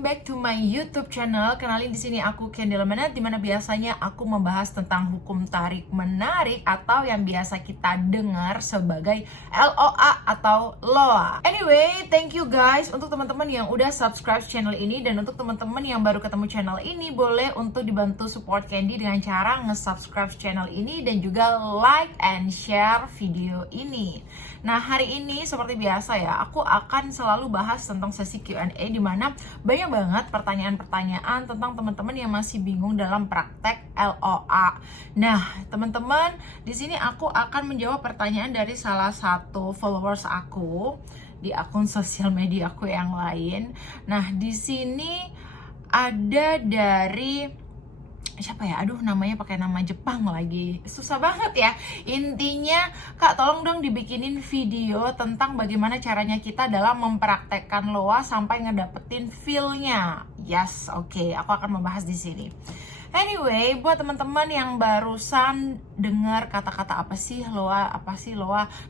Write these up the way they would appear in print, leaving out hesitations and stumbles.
welcome back to my YouTube channel. Kenalin, di sini aku Kendall Manat, dimana biasanya aku membahas tentang hukum tarik menarik atau yang biasa kita dengar sebagai LOA atau LOA. Anyway, thank you guys untuk teman-teman yang udah subscribe channel ini, dan untuk teman-teman yang baru ketemu channel ini, boleh untuk dibantu support Candy dengan cara nge-subscribe channel ini dan juga like and share video ini. Nah, hari ini seperti biasa ya, aku akan selalu bahas tentang sesi Q&A, di mana banyak banget pertanyaan-pertanyaan tentang teman-teman yang masih bingung dalam praktek LOA. Nah, teman-teman, di sini aku akan menjawab pertanyaan dari salah satu followers aku di akun sosial media aku yang lain. Nah, di sini ada dari siapa ya? Aduh, namanya pakai nama Jepang lagi. Susah banget ya. Intinya, Kak, tolong dong dibikinin video tentang bagaimana caranya kita dalam mempraktekkan LOA sampai ngedapetin feel-nya. Yes, oke. Aku akan membahas di sini. Anyway, buat teman-teman yang barusan dengar kata-kata apa sih LOA,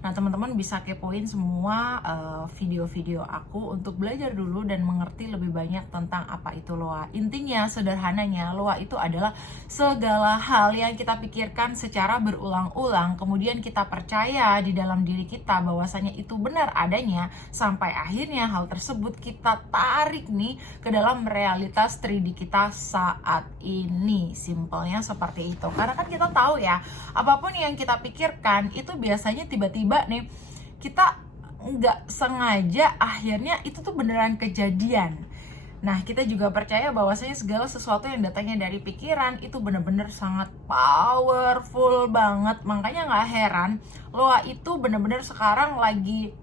nah teman-teman bisa kepoin semua video-video aku untuk belajar dulu dan mengerti lebih banyak tentang apa itu LOA. Intinya, sederhananya, LOA itu adalah segala hal yang kita pikirkan secara berulang-ulang, kemudian kita percaya di dalam diri kita bahwasanya itu benar adanya, sampai akhirnya hal tersebut kita tarik nih ke dalam realitas 3D kita saat ini. Simpelnya seperti itu. Karena kan kita tahu ya, apapun yang kita pikirkan itu biasanya tiba-tiba nih kita nggak sengaja, akhirnya itu tuh beneran kejadian. Nah, kita juga percaya bahwasanya segala sesuatu yang datangnya dari pikiran itu bener-bener sangat powerful banget. Makanya nggak heran LOA itu bener-bener sekarang lagi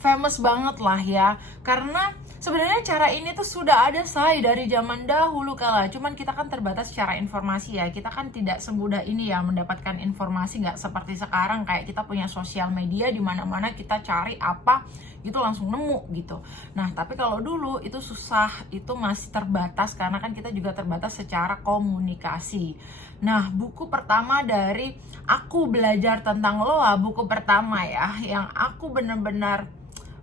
famous banget lah ya, karena sebenarnya cara ini tuh sudah ada dari zaman dahulu kala, cuman kita kan terbatas secara informasi ya, kita kan tidak semudah ini ya mendapatkan informasi, nggak seperti sekarang kayak kita punya sosial media di mana-mana kita cari apa gitu langsung nemu gitu. Nah, tapi kalau dulu itu susah, itu masih terbatas karena kan kita juga terbatas secara komunikasi. Nah, buku pertama dari aku belajar tentang LOA, buku pertama ya, yang aku benar-benar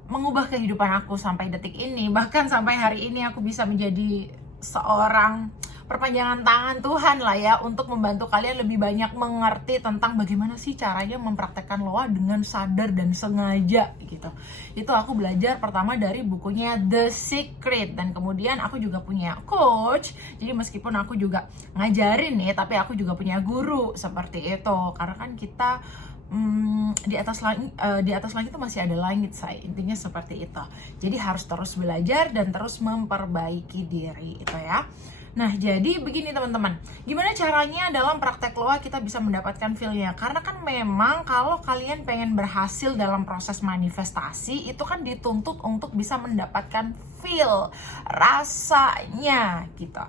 mengubah kehidupan aku sampai detik ini, bahkan sampai hari ini aku bisa menjadi seorang perpanjangan tangan Tuhan lah ya, untuk membantu kalian lebih banyak mengerti tentang bagaimana sih caranya mempraktekkan LOA dengan sadar dan sengaja gitu. Itu aku belajar pertama dari bukunya The Secret, dan kemudian aku juga punya coach. Jadi meskipun aku juga ngajarin nih, tapi aku juga punya guru seperti itu. Karena kan kita di atas langit itu masih ada langit, say. Intinya seperti itu. Jadi harus terus belajar dan terus memperbaiki diri itu ya. Nah, jadi begini teman-teman, gimana caranya dalam praktek LOA kita bisa mendapatkan feel-nya? Karena kan memang kalau kalian pengen berhasil dalam proses manifestasi, itu kan dituntut untuk bisa mendapatkan feel, rasanya gitu.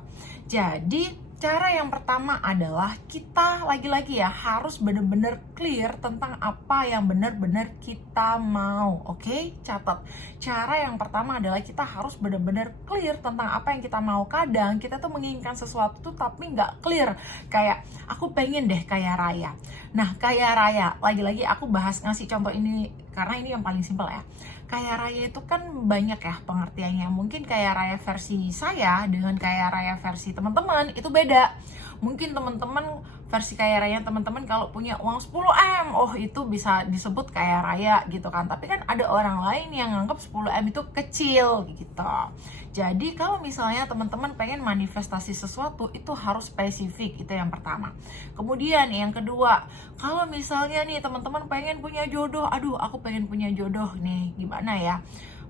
Jadi cara yang pertama adalah kita lagi-lagi ya harus benar-benar clear tentang apa yang benar-benar kita mau. Oke, catat. Cara yang pertama adalah kita harus benar-benar clear tentang apa yang kita mau. Kadang kita tuh menginginkan sesuatu tuh tapi nggak clear. Kayak aku pengen deh kaya raya. Nah, kaya raya, lagi-lagi aku bahas ngasih contoh ini karena ini yang paling simpel ya. Kaya raya itu kan banyak ya pengertiannya. Mungkin kaya raya versi saya dengan kaya raya versi teman-teman itu beda. Mungkin teman-teman versi kaya raya teman-teman kalau punya uang 10M, oh itu bisa disebut kaya raya gitu kan. Tapi kan ada orang lain yang nganggap 10M itu kecil gitu. Jadi kalau misalnya teman-teman pengen manifestasi sesuatu, itu harus spesifik, itu yang pertama. Kemudian yang kedua, kalau misalnya nih teman-teman pengen punya jodoh, aduh aku pengen punya jodoh nih, gimana ya?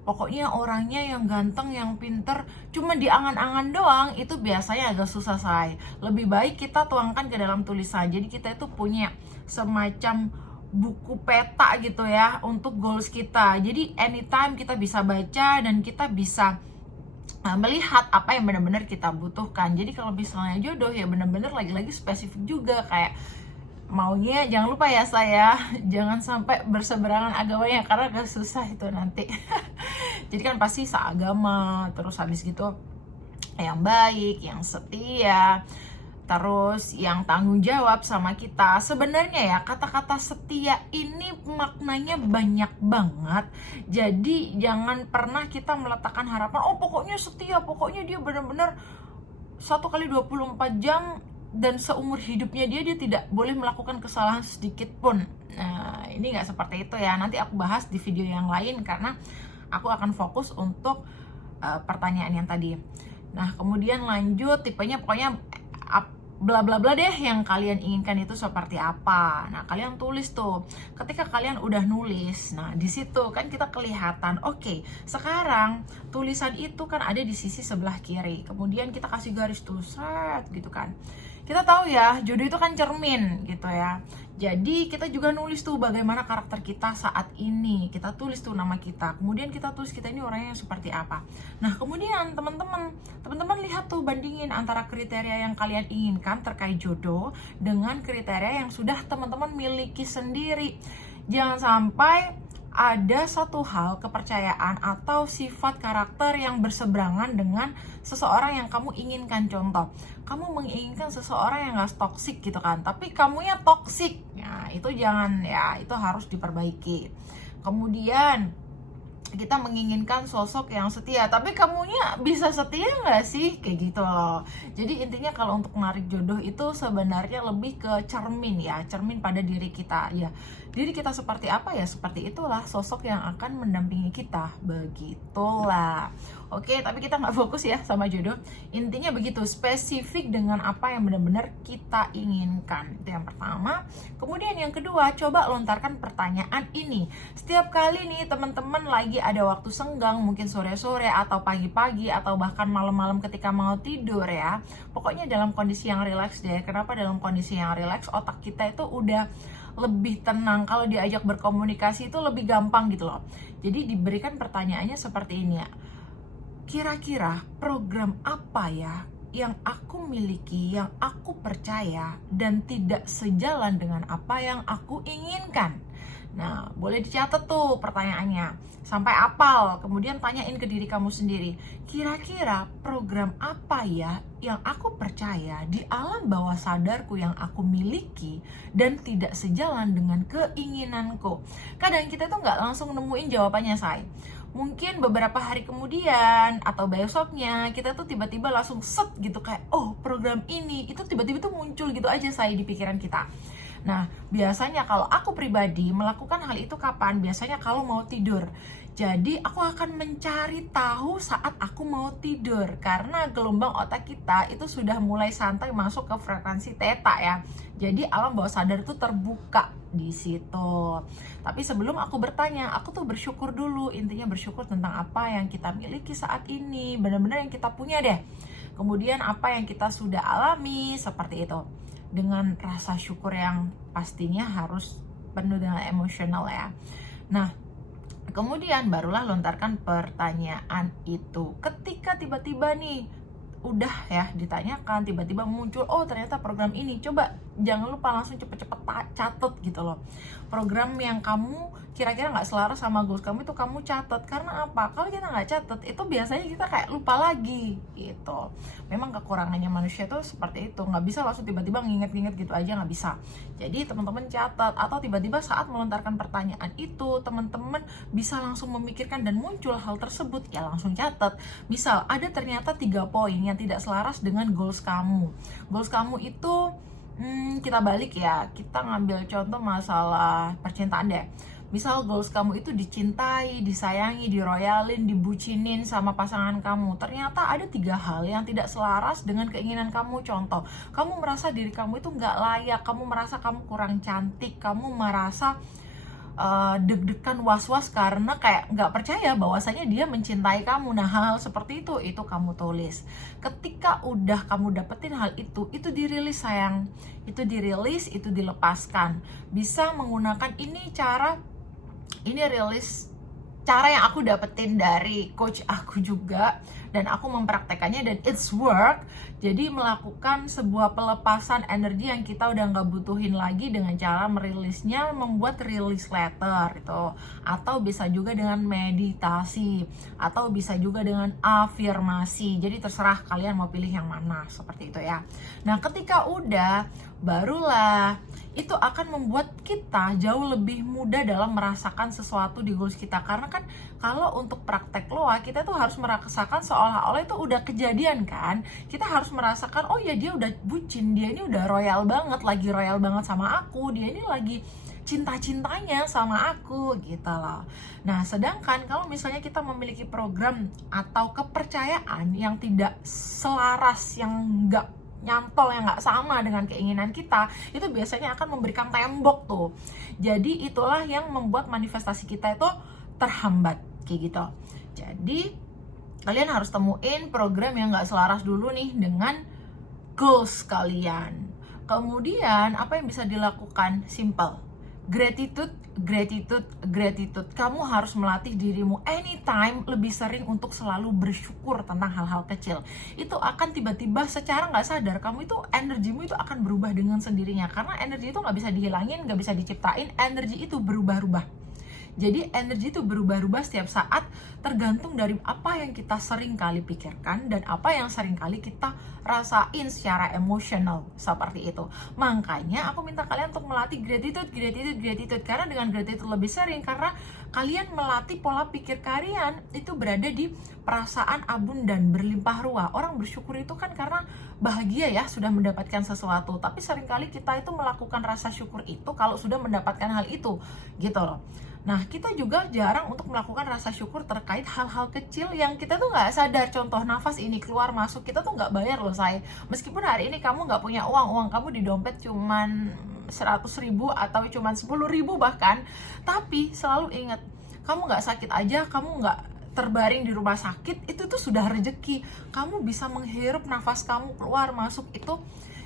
Pokoknya orangnya yang ganteng, yang pinter, cuma di angan-angan doang, itu biasanya agak susah, say. Lebih baik kita tuangkan ke dalam tulisan. Jadi kita itu punya semacam buku peta gitu ya untuk goals kita. Jadi anytime kita bisa baca dan kita bisa melihat apa yang benar-benar kita butuhkan. Jadi kalau misalnya jodoh ya benar-benar lagi-lagi spesifik juga, kayak maunya jangan lupa ya saya jangan sampai berseberangan agamanya karena agak susah itu nanti. Jadi kan pasti seagama, terus habis gitu yang baik, yang setia, terus yang tanggung jawab sama kita. Sebenarnya ya, kata-kata setia ini maknanya banyak banget. Jadi jangan pernah kita meletakkan harapan, oh pokoknya setia, pokoknya dia benar-benar 1 kali 24 jam dan seumur hidupnya dia tidak boleh melakukan kesalahan sedikit pun. Nah, ini nggak seperti itu ya. Nanti aku bahas di video yang lain karena aku akan fokus untuk pertanyaan yang tadi. Nah, kemudian lanjut tipenya pokoknya bla bla bla deh, yang kalian inginkan itu seperti apa. Nah, kalian tulis tuh. Ketika kalian udah nulis, nah di situ kan kita kelihatan, oke, sekarang tulisan itu kan ada di sisi sebelah kiri. Kemudian kita kasih garis tuh, set gitu kan. Kita tahu ya, jodoh itu kan cermin gitu ya. Jadi kita juga nulis tuh bagaimana karakter kita saat ini. Kita tulis tuh nama kita. Kemudian kita tulis kita ini orangnya seperti apa. Nah, kemudian teman-teman lihat tuh, bandingin antara kriteria yang kalian inginkan terkait jodoh dengan kriteria yang sudah teman-teman miliki sendiri. Jangan sampai ada satu hal, kepercayaan atau sifat karakter yang berseberangan dengan seseorang yang kamu inginkan. Contoh, kamu menginginkan seseorang yang gak toksik gitu kan, tapi kamunya toksik. Nah, itu jangan ya, itu harus diperbaiki. Kemudian kita menginginkan sosok yang setia, tapi kamunya bisa setia nggak sih? Kayak gitu loh. Jadi intinya kalau untuk menarik jodoh itu sebenarnya lebih ke cermin ya, cermin pada diri kita ya. Diri kita seperti apa ya, seperti itulah sosok yang akan mendampingi kita, begitulah. Oke, tapi kita nggak fokus ya sama jodoh. Intinya begitu, spesifik dengan apa yang benar-benar kita inginkan. Itu yang pertama. Kemudian yang kedua, coba lontarkan pertanyaan ini. Setiap kali nih teman-teman lagi ada waktu senggang, mungkin sore-sore atau pagi-pagi atau bahkan malam-malam ketika mau tidur ya. Pokoknya dalam kondisi yang rileks deh. Kenapa dalam kondisi yang rileks? Otak kita itu udah lebih tenang. Kalau diajak berkomunikasi itu lebih gampang gitu loh. Jadi diberikan pertanyaannya seperti ini ya. Kira-kira program apa ya yang aku miliki, yang aku percaya dan tidak sejalan dengan apa yang aku inginkan? Nah, boleh dicatat tuh pertanyaannya sampai hafal. Kemudian tanyain ke diri kamu sendiri, kira-kira program apa ya yang aku percaya di alam bawah sadarku yang aku miliki dan tidak sejalan dengan keinginanku. Kadang kita tuh nggak langsung nemuin jawabannya, say. Mungkin beberapa hari kemudian atau besoknya kita tuh tiba-tiba langsung set gitu, kayak oh program ini, itu tiba-tiba tuh muncul gitu aja, say, di pikiran kita. Nah, biasanya kalau aku pribadi melakukan hal itu kapan? Biasanya kalau mau tidur. Jadi aku akan mencari tahu saat aku mau tidur, karena gelombang otak kita itu sudah mulai santai masuk ke frekuensi theta ya. Jadi alam bawah sadar itu terbuka di situ. Tapi sebelum aku bertanya, aku tuh bersyukur dulu. Intinya bersyukur tentang apa yang kita miliki saat ini, benar-benar yang kita punya deh. Kemudian apa yang kita sudah alami, seperti itu. Dengan rasa syukur yang pastinya harus penuh dengan emosional ya. Nah, kemudian barulah lontarkan pertanyaan itu. Ketika tiba-tiba nih udah ya ditanyakan, tiba-tiba muncul, oh ternyata program ini, coba jangan lupa langsung cepet-cepet catet gitu loh. Program yang kamu kira-kira nggak selaras sama goals kamu itu kamu catat. Karena apa? Kalau kita nggak catat, itu biasanya kita kayak lupa lagi gitu. Memang kekurangannya manusia tuh seperti itu, nggak bisa langsung tiba-tiba nginget-nginget gitu aja, nggak bisa. Jadi teman-teman catat, atau tiba-tiba saat melontarkan pertanyaan itu teman-teman bisa langsung memikirkan dan muncul hal tersebut, ya langsung catat. Misal ada ternyata 3 poin yang tidak selaras dengan goals kamu. Goals kamu itu kita balik ya, kita ngambil contoh masalah percintaan deh. Misal goals kamu itu dicintai, disayangi, diroyalin, dibucinin sama pasangan kamu. Ternyata ada 3 hal yang tidak selaras dengan keinginan kamu. Contoh, kamu merasa diri kamu itu nggak layak, kamu merasa kamu kurang cantik, kamu merasa deg-degan, was-was karena kayak nggak percaya bahwasanya dia mencintai kamu. Nah, hal seperti itu kamu tulis. Ketika udah kamu dapetin hal itu dirilis, sayang. Itu dirilis, itu dilepaskan. Bisa menggunakan rilis cara yang aku dapetin dari coach aku juga. dan aku mempraktekannya dan it's work. Jadi melakukan sebuah pelepasan energi yang kita udah nggak butuhin lagi dengan cara merilisnya, membuat release letter gitu, atau bisa juga dengan meditasi, atau bisa juga dengan afirmasi. Jadi terserah kalian mau pilih yang mana, seperti itu ya. Nah ketika udah, barulah itu akan membuat kita jauh lebih mudah dalam merasakan sesuatu di goals kita. Karena kan kalau untuk praktek loa, kita tuh harus merasakan seolah-olah itu udah kejadian kan. Kita harus merasakan, oh ya dia udah bucin, dia ini udah royal banget, lagi royal banget sama aku, dia ini lagi cinta-cintanya sama aku gitu loh. Nah sedangkan kalau misalnya kita memiliki program atau kepercayaan yang tidak selaras, yang enggak nyantol, yang nggak sama dengan keinginan kita, itu biasanya akan memberikan tembok tuh. Jadi itulah yang membuat manifestasi kita itu terhambat kayak gitu. Jadi kalian harus temuin program yang nggak selaras dulu nih dengan goals kalian. Kemudian apa yang bisa dilakukan? Simple. Gratitude, gratitude, gratitude. Kamu harus melatih dirimu anytime lebih sering untuk selalu bersyukur tentang hal-hal kecil. Itu akan tiba-tiba secara nggak sadar, kamu itu energimu itu akan berubah dengan sendirinya. Karena energi itu nggak bisa dihilangin, nggak bisa diciptain. Energi itu berubah-ubah. Jadi energi itu berubah-ubah setiap saat, tergantung dari apa yang kita sering kali pikirkan dan apa yang sering kali kita rasain secara emosional, seperti itu. Makanya aku minta kalian untuk melatih gratitude, gratitude, gratitude. Karena dengan gratitude lebih sering, karena kalian melatih pola pikir kalian itu berada di perasaan abundan, berlimpah ruah. Orang bersyukur itu kan karena bahagia ya, sudah mendapatkan sesuatu. Tapi seringkali kita itu melakukan rasa syukur itu kalau sudah mendapatkan hal itu, gitu loh. Nah, kita juga jarang untuk melakukan rasa syukur terkait hal-hal kecil yang kita tuh nggak sadar. Contoh, nafas ini keluar masuk, kita tuh nggak bayar loh, say. Meskipun hari ini kamu nggak punya uang kamu di dompet cuman 100.000 atau cuman 10.000 bahkan, tapi selalu ingat, kamu nggak sakit aja, kamu nggak terbaring di rumah sakit, itu tuh sudah rezeki. Kamu bisa menghirup nafas kamu keluar masuk, itu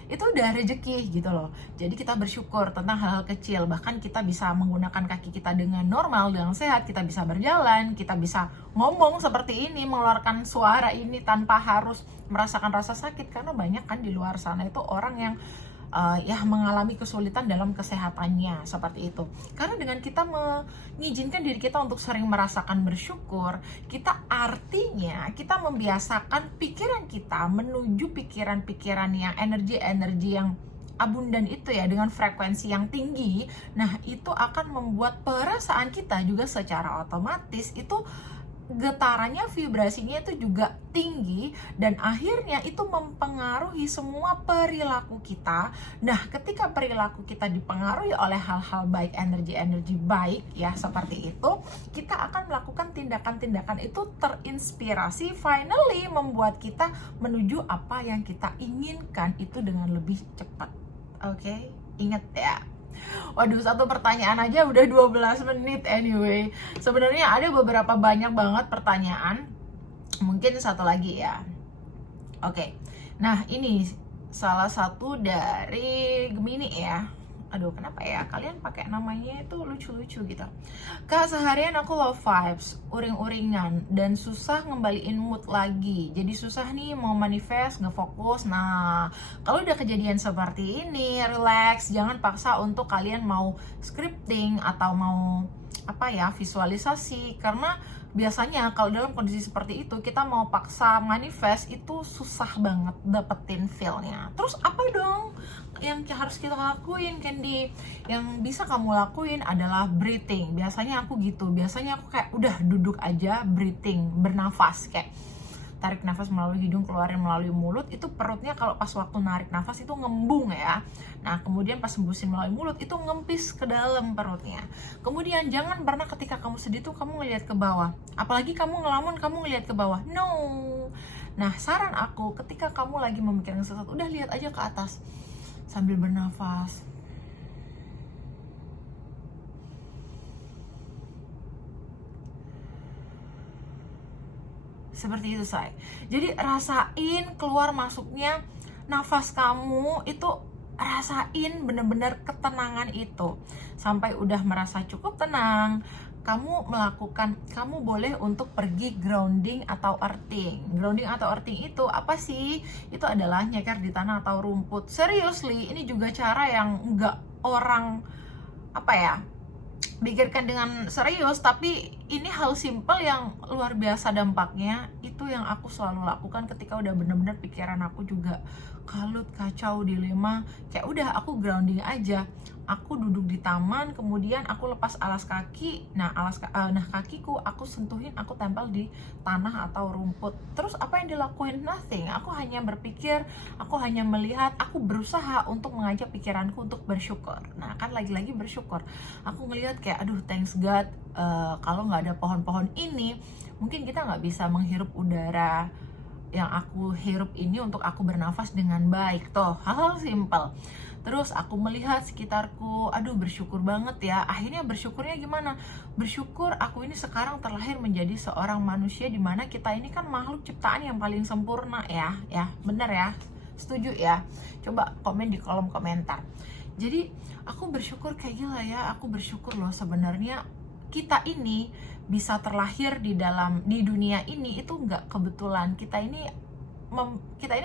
udah rezeki gitu loh. Jadi kita bersyukur tentang hal-hal kecil. Bahkan kita bisa menggunakan kaki kita dengan normal, dengan sehat. Kita bisa berjalan, kita bisa ngomong seperti ini, mengeluarkan suara ini tanpa harus merasakan rasa sakit. Karena banyak kan di luar sana itu orang yang mengalami kesulitan dalam kesehatannya, seperti itu. Karena dengan kita mengizinkan diri kita untuk sering merasakan bersyukur, kita artinya kita membiasakan pikiran kita menuju pikiran-pikiran yang energi-energi yang abundan itu ya, dengan frekuensi yang tinggi. Nah itu akan membuat perasaan kita juga secara otomatis itu getarannya, vibrasinya itu juga tinggi, dan akhirnya itu mempengaruhi semua perilaku kita. Nah, ketika perilaku kita dipengaruhi oleh hal-hal baik, energi-energi baik ya seperti itu, kita akan melakukan tindakan-tindakan itu terinspirasi, finally membuat kita menuju apa yang kita inginkan itu dengan lebih cepat. Oke? Ingat ya. Waduh, satu pertanyaan aja udah 12 menit anyway. Sebenarnya ada beberapa banyak banget pertanyaan. Mungkin satu lagi ya. Oke. Nah, ini salah satu dari Gemini ya. Aduh, kenapa ya kalian pakai namanya itu lucu-lucu gitu. Kak, seharian aku low vibes, uring-uringan, dan susah ngembaliin mood lagi. Jadi susah nih mau manifest, ngefokus. Nah, kalau udah kejadian seperti ini, relax, jangan paksa untuk kalian mau scripting atau mau visualisasi. Karena biasanya kalau dalam kondisi seperti itu, kita mau paksa manifest itu susah banget dapetin feel-nya. Terus apa dong yang harus kita lakuin, Candy? Yang bisa kamu lakuin adalah breathing. Biasanya aku gitu, biasanya aku kayak udah duduk aja, breathing, bernafas, kayak tarik nafas melalui hidung, keluarin melalui mulut. Itu perutnya kalau pas waktu narik nafas itu ngembung ya. Nah kemudian pas hembusin melalui mulut itu ngempis ke dalam perutnya. Kemudian jangan pernah ketika kamu sedih tuh kamu ngelihat ke bawah, apalagi kamu ngelamun kamu ngelihat ke bawah, no. Nah saran aku, ketika kamu lagi memikirkan sesuatu, udah lihat aja ke atas sambil bernafas. Seperti itu, say. Jadi rasain keluar masuknya nafas kamu itu, rasain bener-bener ketenangan itu. Sampai udah merasa cukup tenang, kamu boleh untuk pergi grounding atau earthing. Grounding atau earthing itu apa sih? Itu adalah nyeker di tanah atau rumput. Seriously, ini juga cara yang nggak orang pikirkan dengan serius, tapi ini hal simple yang luar biasa dampaknya. Itu yang aku selalu lakukan ketika udah bener-bener pikiran aku juga kalut, kacau, dilema. Kayak udah, aku grounding aja. Aku duduk di taman, kemudian aku lepas alas kaki. Nah, kakiku aku sentuhin, aku tempel di tanah atau rumput. Terus apa yang dilakuin? Nothing. Aku hanya berpikir, aku hanya melihat, aku berusaha untuk mengajak pikiranku untuk bersyukur. Nah, kan lagi-lagi bersyukur. Aku ngelihat kayak, aduh, thanks God, kalau nggak ada pohon-pohon ini, mungkin kita nggak bisa menghirup udara yang aku hirup ini untuk aku bernafas dengan baik. Tuh, hal-hal simple. Terus aku melihat sekitarku, aduh, bersyukur banget ya. Akhirnya bersyukurnya gimana? Bersyukur aku ini sekarang terlahir menjadi seorang manusia, dimana kita ini kan makhluk ciptaan yang paling sempurna ya. Ya, bener ya? Setuju ya? Coba komen di kolom komentar. Jadi aku bersyukur kayak gila ya. Aku bersyukur loh, sebenarnya kita ini bisa terlahir di dunia ini itu nggak kebetulan. Kita ini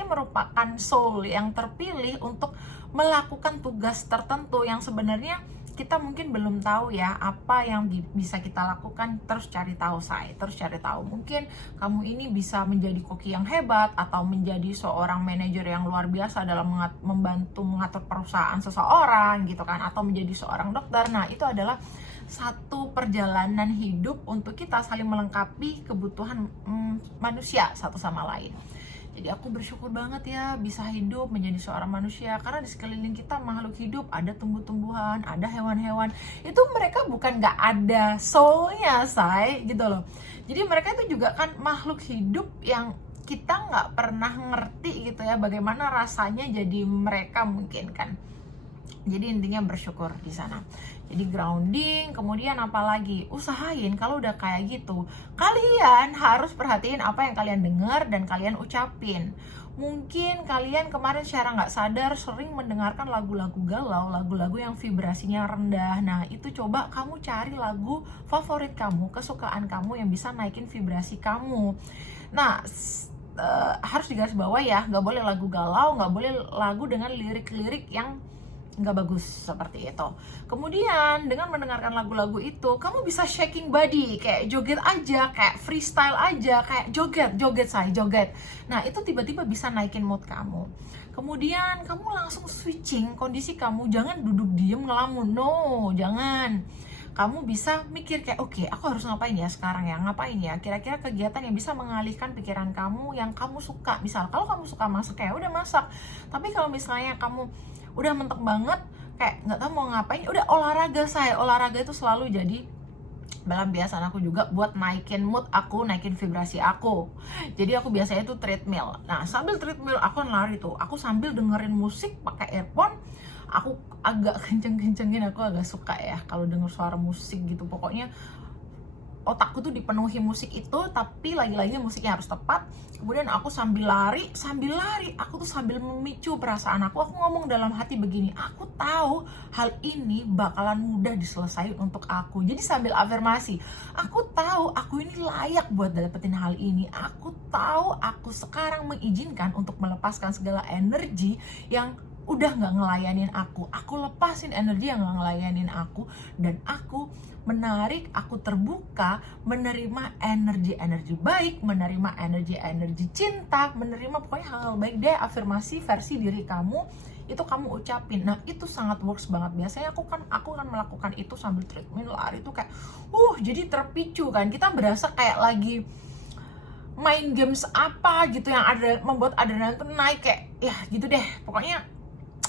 merupakan soul yang terpilih untuk melakukan tugas tertentu yang sebenarnya kita mungkin belum tahu ya apa yang bisa kita lakukan. Terus cari tahu, mungkin kamu ini bisa menjadi koki yang hebat, atau menjadi seorang manajer yang luar biasa dalam membantu mengatur perusahaan seseorang gitu kan, atau menjadi seorang dokter. Nah, itu adalah satu perjalanan hidup untuk kita saling melengkapi kebutuhan manusia satu sama lain. Jadi aku bersyukur banget ya bisa hidup menjadi seorang manusia, karena di sekeliling kita makhluk hidup, ada tumbuh-tumbuhan, ada hewan-hewan. Itu mereka bukan gak ada soulnya, say, gitu loh. Jadi mereka itu juga kan makhluk hidup yang kita gak pernah ngerti gitu ya, bagaimana rasanya jadi mereka mungkin kan. Jadi intinya bersyukur di sana. Jadi grounding, kemudian apalagi usahain kalau udah kayak gitu, kalian harus perhatiin apa yang kalian dengar dan kalian ucapin. Mungkin kalian kemarin secara nggak sadar sering mendengarkan lagu-lagu galau, lagu-lagu yang vibrasinya rendah. Nah, itu coba kamu cari lagu favorit kamu, kesukaan kamu yang bisa naikin vibrasi kamu. Nah, harus digarisbawahi ya, nggak boleh lagu galau, nggak boleh lagu dengan lirik-lirik yang nggak bagus seperti itu. Kemudian dengan mendengarkan lagu-lagu itu, kamu bisa shaking body, kayak joget aja, kayak freestyle aja, kayak joget. Nah, itu tiba-tiba bisa naikin mood kamu. Kemudian kamu langsung switching kondisi kamu, jangan duduk diem ngelamun, no, jangan. Kamu bisa mikir kayak, oke, aku harus ngapain ya sekarang ya, kira-kira kegiatan yang bisa mengalihkan pikiran kamu yang kamu suka. Misal kalau kamu suka masak, ya udah masak. Tapi kalau misalnya kamu udah mentok banget, kayak nggak tahu mau ngapain, udah olahraga. Olahraga itu selalu jadi pelampiasan aku juga buat naikin mood aku, naikin vibrasi aku. Jadi aku biasanya tuh treadmill. Nah, sambil treadmill aku lari tuh, aku sambil dengerin musik pakai earphone. Aku agak kenceng-kencengin, aku agak suka ya kalau denger suara musik gitu. Pokoknya otakku tuh dipenuhi musik itu, tapi lagi-lagi musiknya harus tepat. Kemudian aku sambil lari, aku tuh sambil memicu perasaan aku ngomong dalam hati begini, aku tahu hal ini bakalan mudah diselesaikan untuk aku. Jadi sambil afirmasi, aku tahu aku ini layak buat dapetin hal ini. Aku tahu aku sekarang mengizinkan untuk melepaskan segala energi yang udah gak ngelayanin aku lepasin energi yang gak ngelayanin aku, dan aku menarik, aku terbuka, menerima energi-energi baik, menerima energi-energi cinta, menerima pokoknya hal-hal baik deh. Afirmasi versi diri kamu itu kamu ucapin. Nah, itu sangat works banget. Biasanya aku kan melakukan itu sambil treadmill, lari itu kayak jadi terpicu kan, kita berasa kayak lagi main games apa gitu yang ada membuat adrenalin tuh naik, kayak ya gitu deh pokoknya.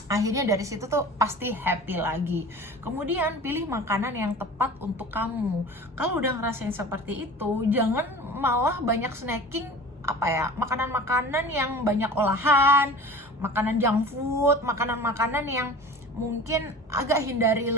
Akhirnya dari situ tuh pasti happy lagi. Kemudian pilih makanan yang tepat untuk kamu. Kalau udah ngerasain seperti itu, jangan malah banyak snacking makanan-makanan yang banyak olahan, makanan junk food, makanan-makanan yang mungkin agak hindari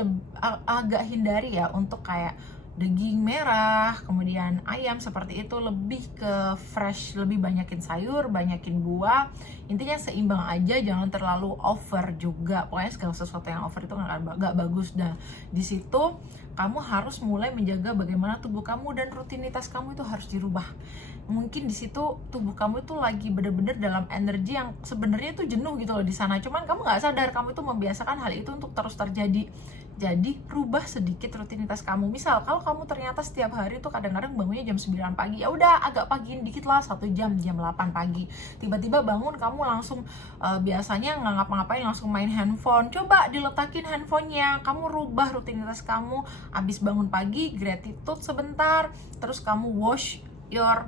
ya, untuk kayak daging merah, kemudian ayam seperti itu, lebih ke fresh, lebih banyakin sayur, banyakin buah. Intinya seimbang aja, jangan terlalu over juga. Pokoknya segala sesuatu yang over itu nggak bagus. Dah di situ kamu harus mulai menjaga bagaimana tubuh kamu, dan rutinitas kamu itu harus dirubah. Mungkin di situ tubuh kamu itu lagi bener-bener dalam energi yang sebenarnya itu jenuh gitu loh di sana. Cuman kamu nggak sadar, kamu itu membiasakan hal itu untuk terus terjadi. Jadi rubah sedikit rutinitas kamu. Misal kalau kamu ternyata setiap hari tuh kadang-kadang bangunnya jam 9 pagi, ya udah agak pagiin dikit lah, 1 jam 8 pagi. Tiba-tiba bangun kamu langsung biasanya nggak ngapa-ngapain, langsung main handphone. Coba diletakin handphonenya, kamu rubah rutinitas kamu. Abis bangun pagi, gratitude sebentar, terus kamu wash your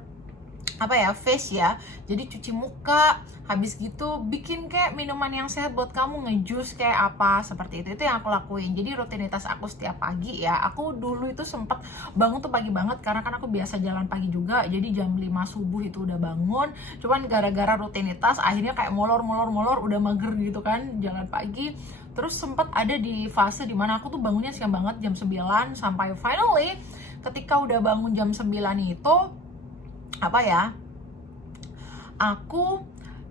face ya, jadi cuci muka, habis gitu bikin kayak minuman yang sehat buat kamu, ngejus kayak apa, seperti itu yang aku lakuin. Jadi rutinitas aku setiap pagi ya, aku dulu itu sempet bangun tuh pagi banget, karena kan aku biasa jalan pagi juga, jadi jam 5 subuh itu udah bangun. Cuman gara-gara rutinitas akhirnya kayak molor, udah mager gitu kan jalan pagi. Terus sempet ada di fase dimana aku tuh bangunnya siang banget, jam 9, sampai finally ketika udah bangun jam 9 itu aku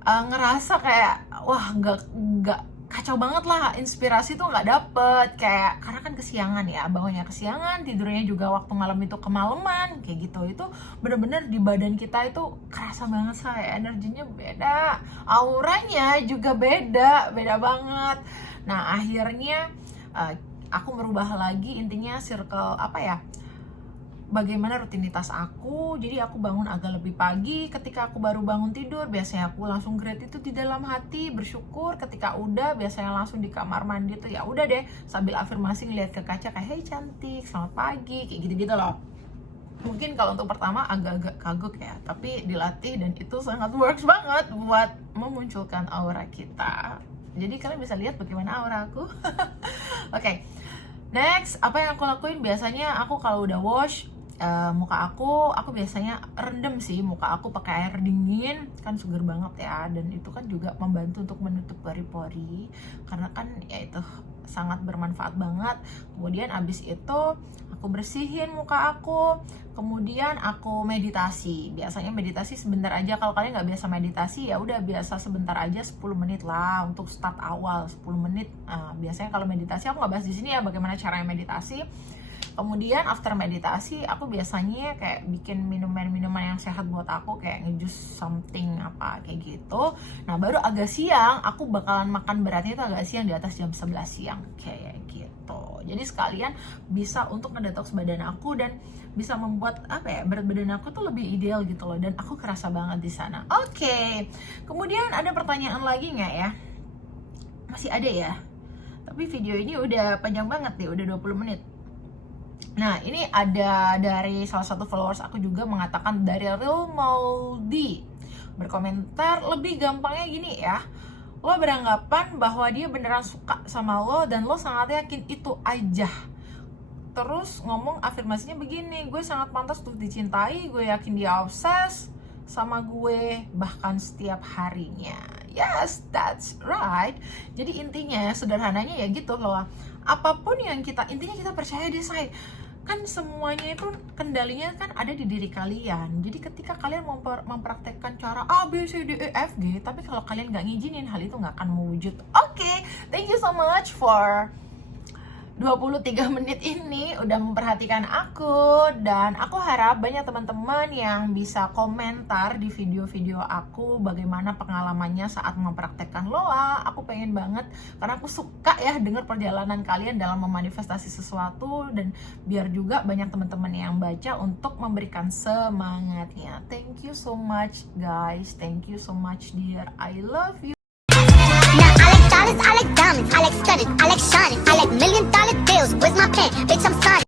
ngerasa kayak wah nggak kacau banget lah, inspirasi tuh nggak dapet, kayak karena kan kesiangan ya, bangunnya kesiangan, tidurnya juga waktu malam itu kemalaman kayak gitu. Itu bener-bener di badan kita itu kerasa banget, saya energinya beda, auranya juga beda banget. Nah akhirnya aku merubah lagi, intinya circle bagaimana rutinitas aku. Jadi aku bangun agak lebih pagi. Ketika aku baru bangun tidur, biasanya aku langsung gratitude di dalam hati, bersyukur. Ketika udah, biasanya langsung di kamar mandi tuh ya udah deh, sambil afirmasi ngeliat ke kaca kayak hey cantik, selamat pagi, kayak gitu-gitu loh. Mungkin kalau untuk pertama agak-agak kagok ya, tapi dilatih dan itu sangat works banget buat memunculkan aura kita. Jadi kalian bisa lihat bagaimana aura aku. Oke. Next, apa yang aku lakuin biasanya, aku kalau udah wash muka aku biasanya rendam sih muka aku pakai air dingin, kan seger banget ya, dan itu kan juga membantu untuk menutup pori-pori, karena kan ya itu sangat bermanfaat banget. Kemudian abis itu aku bersihin muka aku, kemudian aku meditasi. Biasanya meditasi sebentar aja, kalau kalian nggak biasa meditasi ya udah biasa sebentar aja, 10 menit lah untuk start awal, 10 menit. Biasanya kalau meditasi aku nggak bahas di sini ya bagaimana caranya meditasi. Kemudian after meditasi aku biasanya kayak bikin minuman yang sehat buat aku, kayak ngejus something kayak gitu. Nah baru agak siang aku bakalan makan beratnya itu agak siang, di atas jam 11 siang kayak gitu. Jadi sekalian bisa untuk ngedetox badan aku dan bisa membuat berat badan aku tuh lebih ideal gitu loh, dan aku kerasa banget di sana. Oke. Kemudian ada pertanyaan lagi nggak ya? Masih ada ya? Tapi video ini udah panjang banget nih, udah 20 menit. Nah ini ada dari salah satu followers aku juga mengatakan, dari Real Moldy berkomentar, lebih gampangnya gini ya, lo beranggapan bahwa dia beneran suka sama lo dan lo sangat yakin itu aja. Terus ngomong afirmasinya begini, gue sangat pantas untuk dicintai, gue yakin dia obses sama gue bahkan setiap harinya. Yes, that's right. Jadi intinya sederhananya ya gitu loh, apapun yang intinya kita percaya deh say, kan semuanya itu kendalinya kan ada di diri kalian. Jadi ketika kalian mempraktekkan cara A, B, C, D, E, F, G, tapi kalau kalian nggak ngizinin, hal itu nggak akan mewujud. Oke, thank you so much for 23 menit ini udah memperhatikan aku, dan aku harap banyak teman-teman yang bisa komentar di video-video aku bagaimana pengalamannya saat mempraktekkan LOA. Aku pengen banget, karena aku suka ya dengar perjalanan kalian dalam memanifestasi sesuatu, dan biar juga banyak teman-teman yang baca untuk memberikan semangatnya. Thank you so much guys, thank you so much dear, I love you. I like diamonds, I like diamonds, I like stunning, I like shining, I like $1 million bills. Where's my pen? Bitch, I'm signing.